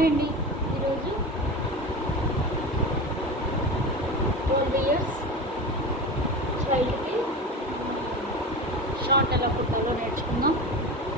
Hi అండి. ఈరోజు 12 years చైల్డ్కి short ఎలా కుట్టాలో నేర్చుకుందాం.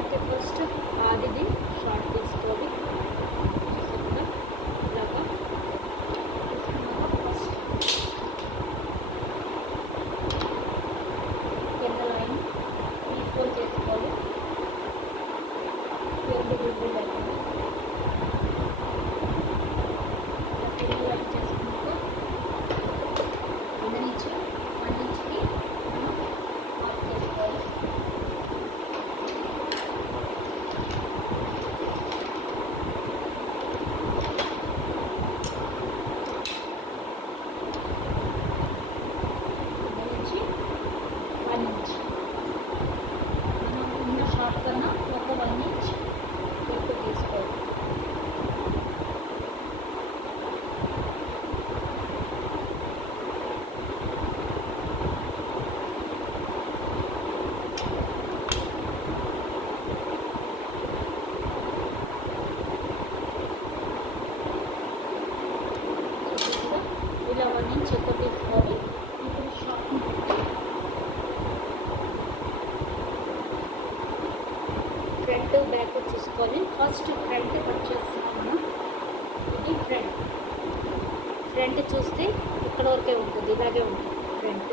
అంటే ఫస్ట్ ఆదిది షార్ట్ తీసుకోవాలి. చూసాక ఇలాగా తీసుకున్నాక ఫస్ట్ కింద లైన్ ఈక్వల్ చేసుకోవాలి. రెండు గుడ్లు లేకుండా చేసుకుంటూ కింద నుంచి అన్నింటికి మనం మార్క్ చేసుకోవాలి. కింద నుంచి 1 ఇంచ్ మనం ఉన్న షార్ట్ కన్నా ఒక 1 ఇంచ్ ఎక్కువ తీసుకోవాలి. ఇలా 1 ఇంచ్ ఎక్కువ తీసుకోవాలి. ఇప్పుడు షార్ట్ని ఫ్రంట్ బ్యాక్ చూసుకోవాలి. ఫస్ట్ ఫ్రంట్ కట్ చేస్తున్నాం మనం. ఇది ఫ్రంట్ చూస్తే ఇక్కడ వరకే ఉంటుంది, ఇలాగే ఉంటుంది ఫ్రంట్.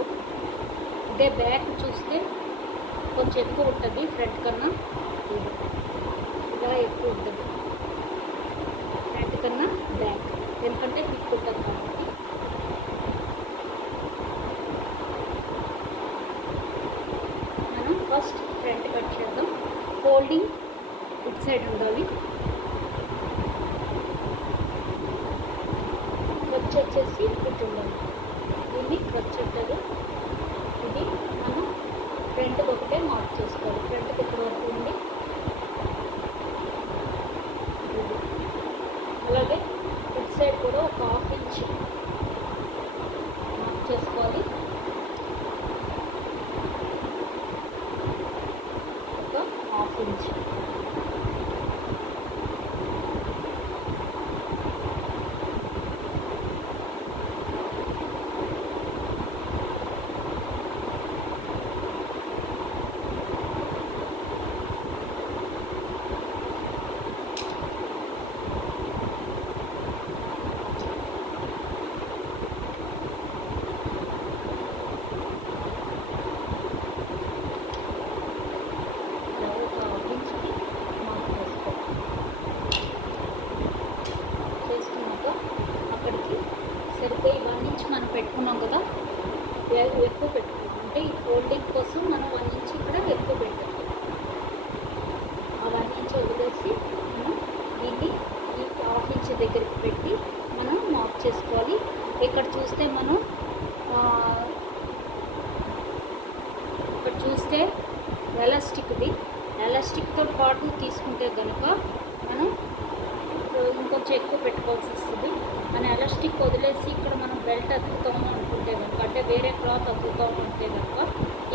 అదే బ్యాక్ చూస్తే కొంచెం ఎక్కువ ఉంటుంది ఫ్రంట్ కన్నా. ఇలా ఎక్కువ ఉంటుంది ఫ్రంట్ కన్నా బ్యాక్, ఎందుకంటే హిప్ ఉంటుంది కాబట్టి. మనం ఫస్ట్ ఫ్రంట్ కట్ చేద్దాం. ఫోల్డింగ్ ఇట్ సైడ్ ఉండాలి. క్రచ్ వచ్చేసి ఇటు ఉండాలి. దీన్ని క్రచ్ ఉంటుంది. ఇది మనం ఫ్రంట్కి ఒకటే మార్క్ చేసుకోవాలి. ఫ్రంట్కి ఇక్కడ వరకు ఉంది. అలాగే ఇటు సైడ్ కూడా ఒక 1/2 ఇంచ్ మార్క్ చేసుకోవాలి. ఒక 1/2 ఇంచ్. సరిపోయి 1 ఇంచ్ మనం పెట్టుకున్నాం కదా, ఎక్కువ పెట్టుకున్నాం. అంటే ఈ ఫోల్డింగ్ కోసం మనం 1 ఇంచ్ ఇక్కడ ఎక్కువ పెట్టాం. ఆ 1 ఇంచ్ వదిలేసి మనం దీన్ని ఈ 1/2 ఇంచ్ దగ్గరికి పెట్టి మనం మార్క్ చేసుకోవాలి. ఇక్కడ చూస్తే మనం ఇక్కడ చూస్తే ఎలాస్టిక్తో పాటు తీసుకుంటే కనుక మనం ఇంకొంచెం ఎక్కువ పెట్టుకోవాల్సి వస్తుంది. మన ఎలాస్టిక్ వదిలేసి ఇక్కడ మనం బెల్ట్ అతుకుతాము అనుకుంటే కనుక, అంటే వేరే క్లాత్ అతుకుతాము అంటే కనుక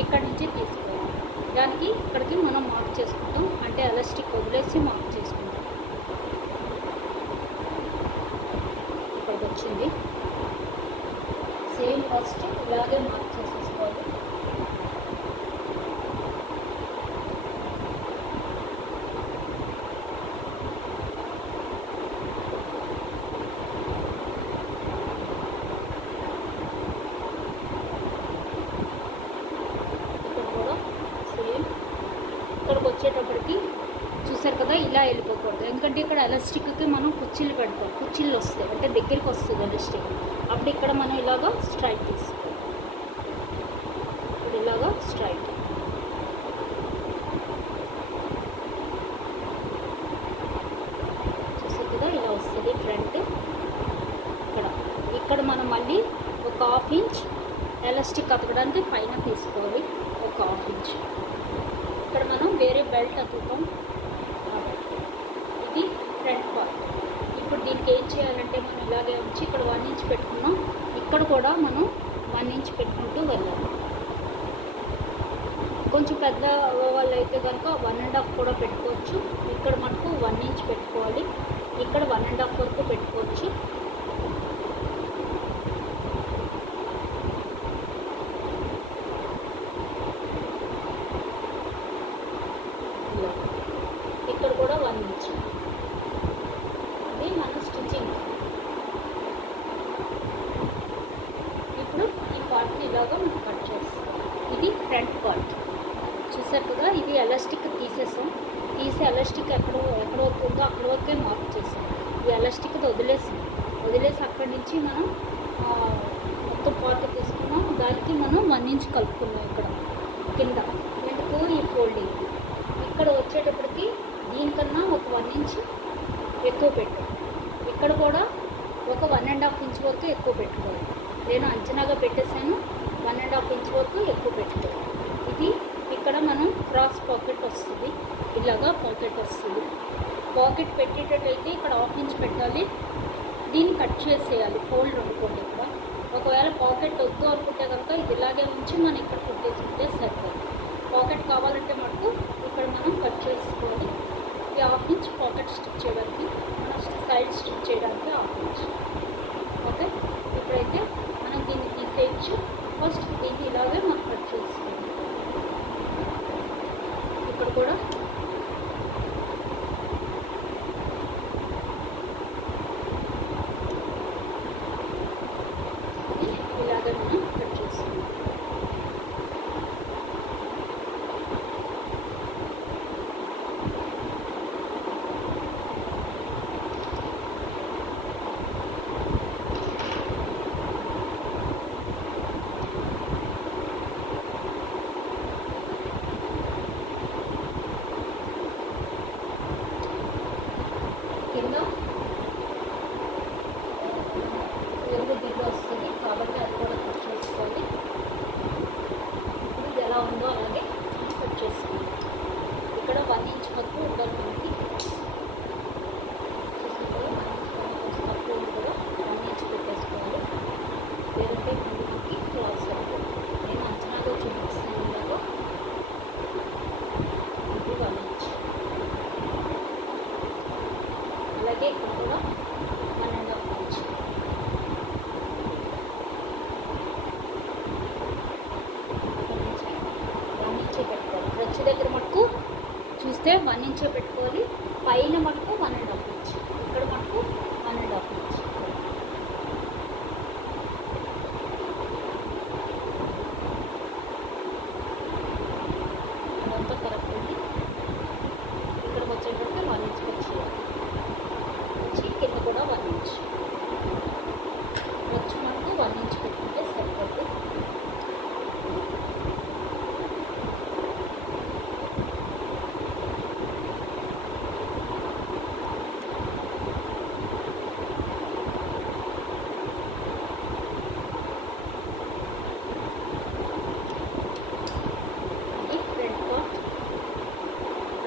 ఇక్కడ నుంచి తీసుకోవాలి. దానికి ఇక్కడికి మనం మార్క్ చేసుకుంటాం. అంటే ఎలాస్టిక్ వదిలేసి మార్క్ చేసుకుంటాం. ఇక్కడికి వచ్చింది. సేమ్ ఫస్ట్ ఇలాగే మార్క్ చేసేసుకోవాలి. ఇక్కడికి వచ్చేటప్పటికి చూసారు కదా, ఇలా వెళ్ళిపోకూడదు. ఎందుకంటే ఇక్కడ ఎలాస్టిక్కి మనం కుర్చీలు పెడతాం. కుర్చీలు వస్తాయి అంటే దగ్గరికి వస్తుంది ఎలాస్టిక్. అప్పుడు ఇక్కడ మనం ఇలాగా స్ట్రైట్ తీసుకోవాలి. ఇప్పుడు ఇలాగా స్ట్రైట్. చూసారు కదా, ఇలా వస్తుంది ఫ్రంట్. ఇక్కడ మనం మళ్ళీ ఒక 1/2 ఇంచ్ ఎలాస్టిక్ అతకడానికి పైన తీసుకోవాలి. ఒక 1/2 ఇంచ్. ఇక్కడ మనం వేరే బెల్ట్ అతుకుతాం. ఇది ఫ్రంట్ పార్ట్. ఇప్పుడు దీనికి ఏం చేయాలంటే మనం ఇలాగే ఉంచి ఇక్కడ 1 ఇంచ్ పెట్టుకున్నాం. ఇక్కడ కూడా మనం 1 ఇంచ్ పెట్టుకుంటూ వెళ్ళాలి. కొంచెం పెద్ద వాళ్ళు అయితే కనుక 1.5 కూడా పెట్టుకోవచ్చు. ఇక్కడ మనకు 1 ఇంచ్ పెట్టుకోవాలి. ఇక్కడ 1.5 వరకు పెట్టుకోవచ్చు. ఇక్కడ కూడా 1 ఇంచ్. ఇది మన స్టిచ్చింగ్. ఇప్పుడు ఈ పార్ట్ని ఇలాగా మనం కట్ చేస్తాం. ఇది ఫ్రంట్ పార్ట్ చూసారు కదా. ఇది ఎలాస్టిక్ తీసేసాం. తీసి ఎలాస్టిక్ ఎక్కడ వరకు ఉందో అక్కడ వరకే మార్క్ చేసాం. ఈ ఎలాస్టిక్ వదిలేసి అక్కడి నుంచి మనం మొత్తం పార్ట్ తీసుకున్నాం. దానికి మనం 1 ఇంచ్ కలుపుకున్నాం ఇక్కడ కింద. ఎందుకు ఈ ఫోల్డింగ్ ఇక్కడ వచ్చేటప్పటికి దీనికన్నా ఒక 1 ఇంచ్ ఎక్కువ పెట్టాం. ఇక్కడ కూడా ఒక 1.5 ఇంచ్ వరకు ఎక్కువ పెట్టుకోవాలి. నేను అంచనాగా పెట్టేసాను. 1.5 ఇంచ్ వరకు ఎక్కువ పెట్టుకోవాలి. ఇది ఇక్కడ మనం క్రాస్ పాకెట్ వస్తుంది. ఇలాగా పాకెట్ వస్తుంది. పాకెట్ పెట్టేటట్టయితే ఇక్కడ 1/2 ఇంచ్ పెట్టాలి. దీన్ని కట్ చేసేయాలి. ఫోల్డ్ అనుకోండి. ఇక్కడ ఒకవేళ పాకెట్ వద్దు అనుకుంటే కనుక ఇది ఇలాగే ఉంచి మనం ఇక్కడ కుట్టేసుకుంటే సరిపోతుంది. పాకెట్ కావాలంటే మటుకు ఇక్కడ మనం కట్ చేసుకోవాలి. ఈ 1/2 ఇంచ్ పాకెట్ స్టిచ్ చేయడానికి, మన సైడ్ స్టిచ్ చేయడానికి 1/2 ఇంచ్. ఓకే, ఇప్పుడైతే మనం దీన్ని తీసేయచ్చు. ఫస్ట్ దీన్ని ఇలాగే మనం కట్ చేసుకోవాలి. ఇక్కడ కూడా ఇలాగే మనం కట్ చేసుకోవాలి. కింద ఎరువు దిగ్గు వస్తుంది కాబట్టి అది కూడా కట్ చేసుకోవాలి. ఇప్పుడు ఇది ఎలా ఉందో అలాగే కట్ చేసుకోవాలి. ఇక్కడ 1 ఇంచ్ వరకు ఉండాలి మనకి. చూసుకుంటే 1 ఇంచ్ తక్కువ ఉంది కదా, 1 ఇంచ్ పెట్టేసుకోవాలి. లేదంటే ముందుకి క్లాత్ సరిపోతుంది. నేను అంచనాగా చూపిస్తాను. ఇలాగో ఇది 1 ఇంచ్. అలాగే ఇక్కడ కూడా 1.5 ఇంచ్. పెట్టుకోవాలి. ఖర్చు దగ్గర మటుకు చూస్తే 1 ఇంచే పెట్టుకోవాలి. పైన మటుకు 1.5 ఇంచ్. ఇక్కడ మటుకు 1.5 ఇంచ్. అదంతా కరెక్ట్ ఉంది. ఇక్కడికి వచ్చేటప్పుడు 1 ఇంచ్ వచ్చేయాలి. కింద కూడా 1 ఇంచ్. ఖర్చు మటుకు 1 ఇంచ్ పెట్టుకుంటే సరిపోతుంది.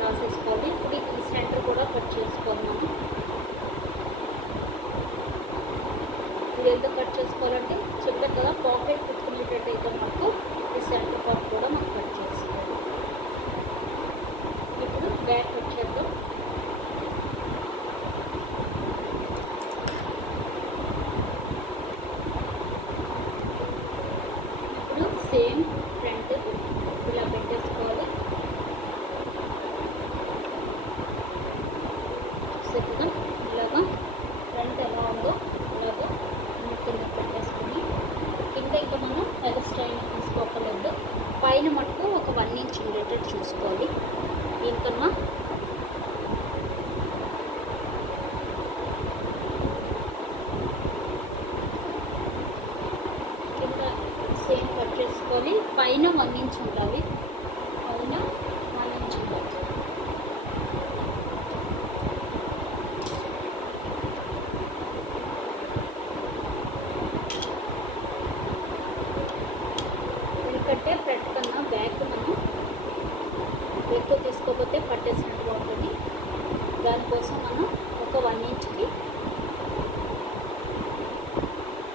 రాసేసుకోవాలి. ఇప్పుడు ఈ సెంటర్ కూడా కట్ చేసుకోవాలి. మనం ఇది ఎందుకు కట్ చేసుకోవాలంటే చెప్పారు కదా, పాకెట్ కుట్టుకునేటట్టయితే మనకు ఈ సెంటర్ పార్ట్ కూడా మనం కట్ చేసుకోవాలి. ఇప్పుడు బ్యాక్ కట్ చేద్దాం. ఇప్పుడు సేమ్ ఫ్రంట్ ఇలా పెట్టేసుకోవాలి. సెట్గా ఇలాగా ఫ్రంట్ ఎలా ఉందో ఇలాగా కింద పెట్టేసుకొని, కింద ఇంకా మనం ఎక్స్ట్రా తీసుకోకలేదు. పైన మటుకు ఒక 1 ఇంచ్ ఉండేటట్టు చూసుకోవాలి. దీనికన్నా కింద సేమ్ కట్ చేసుకోవాలి. పైన 1 ఇంచ్ ఉండాలి. పైన 1 ఇంచ్ ఉండాలి. ఎందుకంటే ఫ్రంట్ కన్నా బ్యాక్ మనం ఎక్కువ తీసుకోకపోతే పట్టేసినట్టుగా ఉంటుంది. దానికోసం మనం ఒక 1 ఇంచ్కి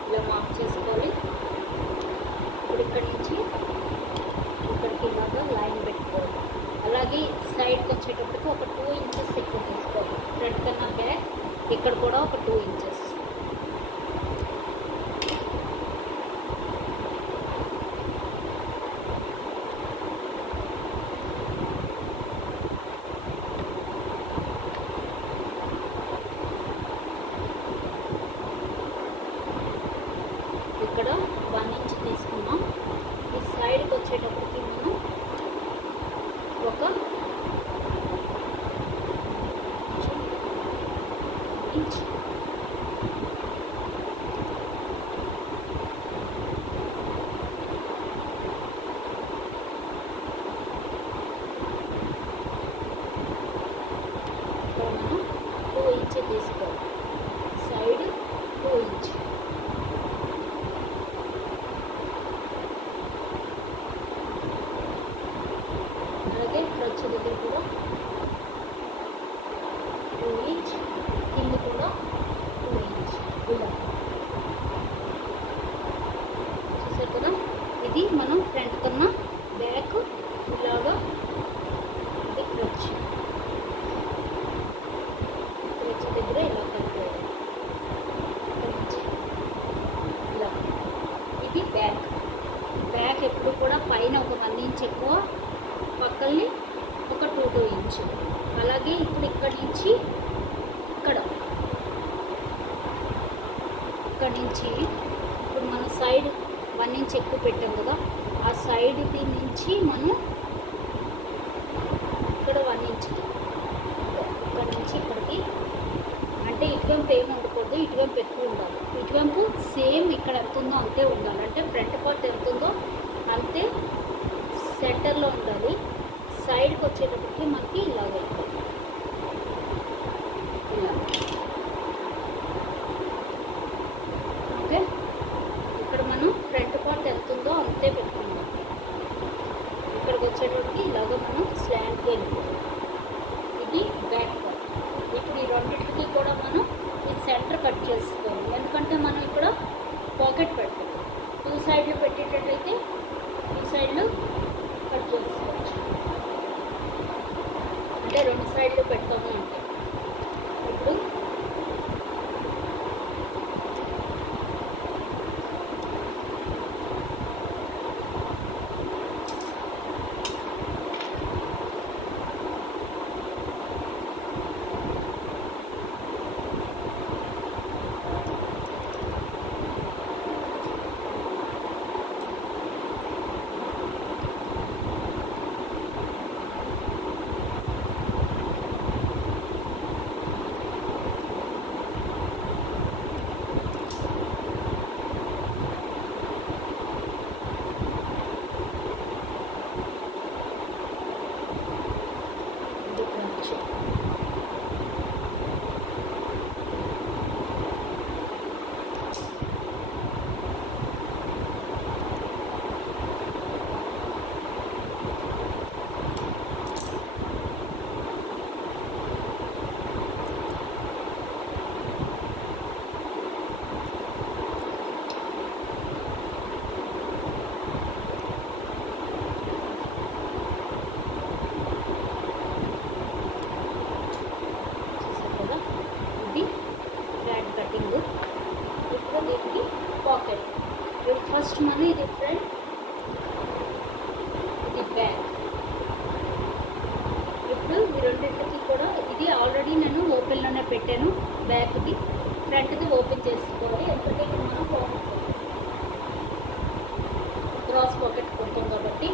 ఇలా మార్క్ చేసుకోవాలి. ఇప్పుడు ఇక్కడి నుంచి ఇక్కడికి ఇలాగా లైన్ పెట్టుకోవాలి. అలాగే సైడ్కి వచ్చేటప్పటికి ఒక 2 ఇంచెస్ ఎక్కువ తీసుకోవాలి. ఫ్రంట్ కన్నా బ్యాక్ ఒక 2 ఇంచెస్. ఇక్కడ 1 ఇంచ్ తీసుకున్నాం. ఈ సైడ్కి వచ్చేటప్పటికి మనం ఒక ఇంచ్ మనం 2 ఇంచ్ తీసుకోవాలి. Side 2 inch. అలాగే క్రచ్ దగ్గర కూడా 2 ఇంచ్, కింద కూడా 2 ఇంచ్. ఇలా చూసారు కదా. ఇది మనం ఫ్రంట్ కన్నా బ్యాక్ ఇలాగా ఇది క్రచ్ దగ్గర ఇలా కలిపేయాలి. ఇలా ఇది బ్యాక్ ఎప్పుడు కూడా పైన ఒక 1 ఇంచ్ ఎక్కువ, పక్కల్ని ఒక 2 ఇంచ్. అలాగే ఇప్పుడు ఇక్కడి నుంచి ఇక్కడ నుంచి ఇప్పుడు మన సైడ్ 1 ఇంచ్ ఎక్కువ పెట్టాం కదా, ఆ సైడ్ నుంచి మనం ఇక్కడ 1 ఇంచ్ ఇక్కడ నుంచి ఇక్కడికి, అంటే ఇటువైపు ఏమి ఉండకూడదు, ఇటువైపు ఎక్కువ ఉండాలి. ఇటువైపు సేమ్ ఇక్కడ ఎంత ఉందో అంతే ఉండాలి. అంటే ఫ్రంట్ పార్ట్ ఎంత ఉందో అంతే సెంటర్లో ఉండాలి. సైడ్కి వచ్చేటప్పటికి మనకి ఇలాగే ఇలా. ఓకే, ఇక్కడ మనం ఫ్రంట్ పార్ట్ ఎంత ఉందో అంతే పెట్టుకున్నాం. ఇక్కడికి వచ్చేటప్పటికి ఇలాగ మనం స్లాంట్గా వెళ్ళిపోవాలి. ఇది బ్యాక్ పార్ట్. ఇప్పుడు ఈ రెండింటికి కూడా మనం ఈ సెంటర్ కట్ చేసుకోవాలి. ఎందుకంటే మనం ఇక్కడ పాకెట్ పెట్టాలి. 2 సైడ్లు పెట్టేటట్టయితే 2 సైడ్లు కట్ చేసుకోవచ్చు. అంటే 2 సైడ్లు పెడతాము అంటే ఇప్పుడు ఫస్ట్ మనం ఇది ఫ్రంట్, ఇది బ్యాక్. ఇప్పుడు ఈ రెండింటికి కూడా ఇది ఆల్రెడీ నేను ఓపెన్లోనే పెట్టాను. బ్యాక్ది ఫ్రంట్ది ఓపెన్ చేసుకోవాలి. ఎందుకంటే ఇక్కడ మనం క్రాస్ పాకెట్ కొడతాం కాబట్టి